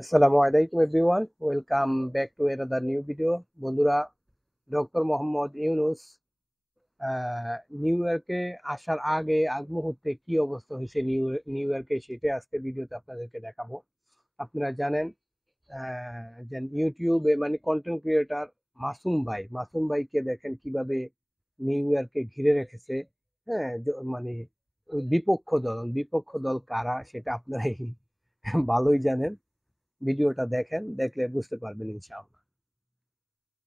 আসসালামু আলাইকুম everyone, welcome back to another new video. বন্ধুরা, ডক্টর মোহাম্মদ ইউনূস নিউ ইয়র্কে আসার আগ মুহূর্তে কি অবস্থা হয়েছে নিউ ইয়র্কে, সেটা আজকে ভিডিওতে আপনাদেরকে দেখাবো। আপনারা জানেন যে ইউটিউবে মানে কন্টেন্ট ক্রিয়েটর মাসুম ভাইকে দেখেন কিভাবে নিউ ইয়র্কে ঘিরে রেখেছে। হ্যাঁ, মানে ওই বিপক্ষ দল কারা সেটা আপনারাই ভালোই জানেন। ভিডিওটা দেখলে বুঝতে পারবেন ইনশাআল্লাহ।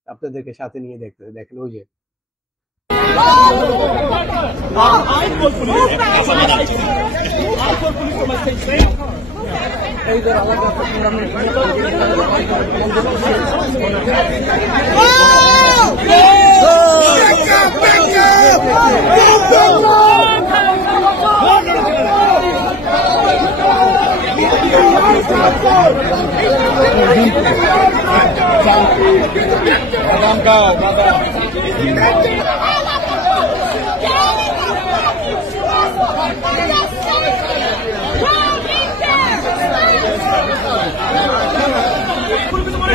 আপনাদেরকে সাথে নিয়ে দেখেন ওই যে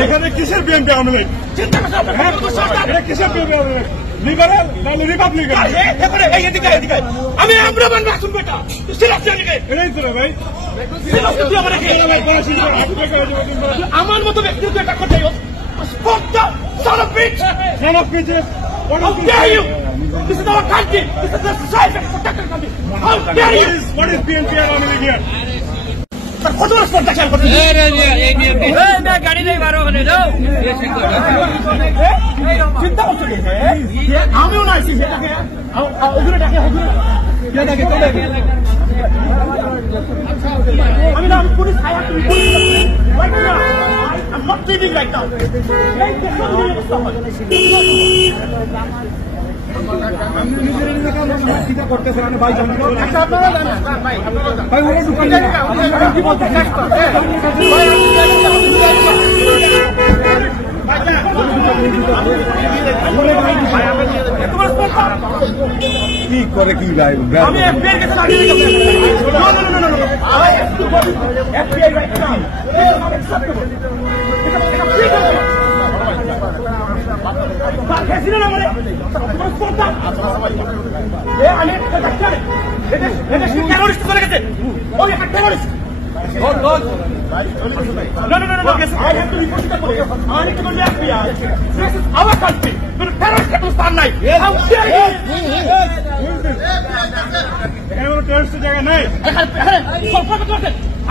এখানে কিসের বিএনপি আওয়ামী লীগ? কিসের বিএনপি আওয়ামী লীগ? লিবারেল না রিপাবলিকান? আমি আমরাবান মাসুম বেটা এটাই তো ভাই। আমার মতো ব্যক্তির এটা করতে son of bitches. How dare you? This is our country. This is the society to protect our country. How dare you? What is BNP Army League here? কত বড় স্পর্ধা খেয়াল করতে? मैं गाड़ी नहीं मारो होने दो। চিন্তা করছো কি? আমিও না আছি সেটাকে ওগুলো ডাকে আমি না পুলিশ আয়া তুমি I'm not leaving right now. কি করে কি ভাই? আমি এফবিআই কাছে লাগিয়ে দিই। FBI right now.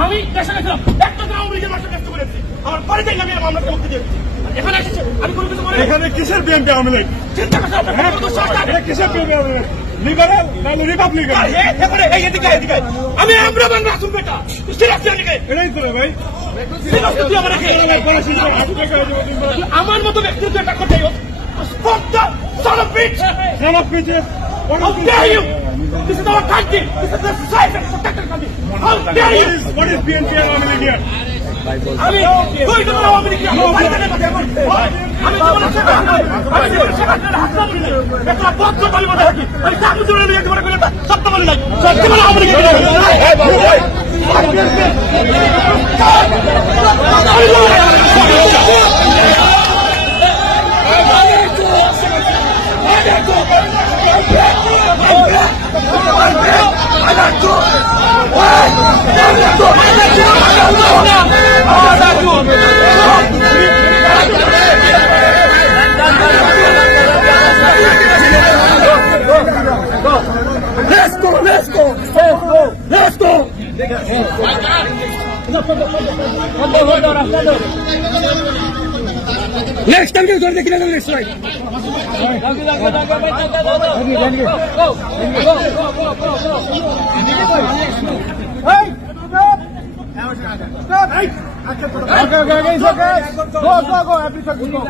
আমি দেশে গেছিলাম, একটা আওয়ামী লীগের মাসে ব্যস্ত করেছি, আমার বাড়িতে আমি মামলাকে মুক্তি দিয়েছি। এখানে কিসের বিএনপি আওয়ামী লীগ? কিসের বিএনপি আওয়ামী লীগ? লিবারেল না রিপাবলিকান? আমি আমরাবান মাসুম বেটা এটাই তো ভাই। আমার মতো ব্যক্তির এটা করতে son of bitches. How dare you? This is our country. This is the society to protect our country. How dare you? What is BNP Army League here? আমি কই তো আওয়ামী লীগ আমি একটা বদ্ধ বলি মনে হয় আমি কাকু জন্য নিয়ে একবার করে সত্য বলি নাই সত্যি বলে Awami League Next time you go to the next right. Hey! Stop! Hey! Okay, it's okay. Go. Everything go.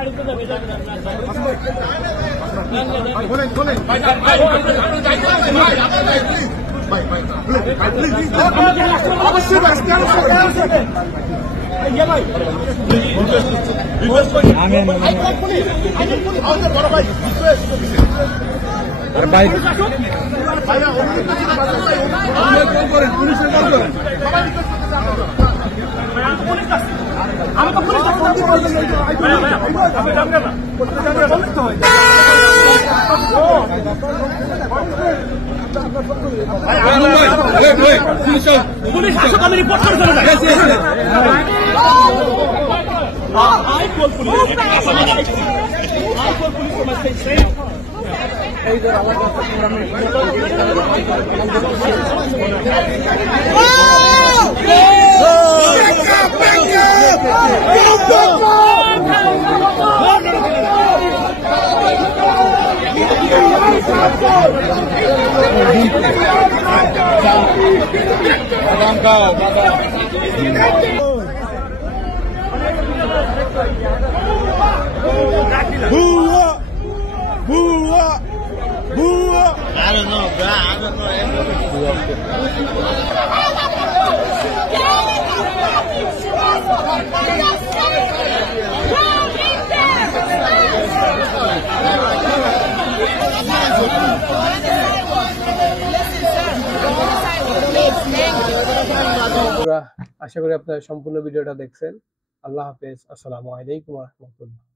পুলিশের আমি তো পুলিশ পুলিশ আসুক, আমি রিপোর্ট করে চলে যাই। I call police. I call police for my safety. I don't know, bro. I don't আশা করি আপনারা সম্পূর্ণ ভিডিওটা দেখছেন। আল্লাহ হাফেজ। আসসালামু আলাইকুম ওয়া রাহমাতুল্লাহ।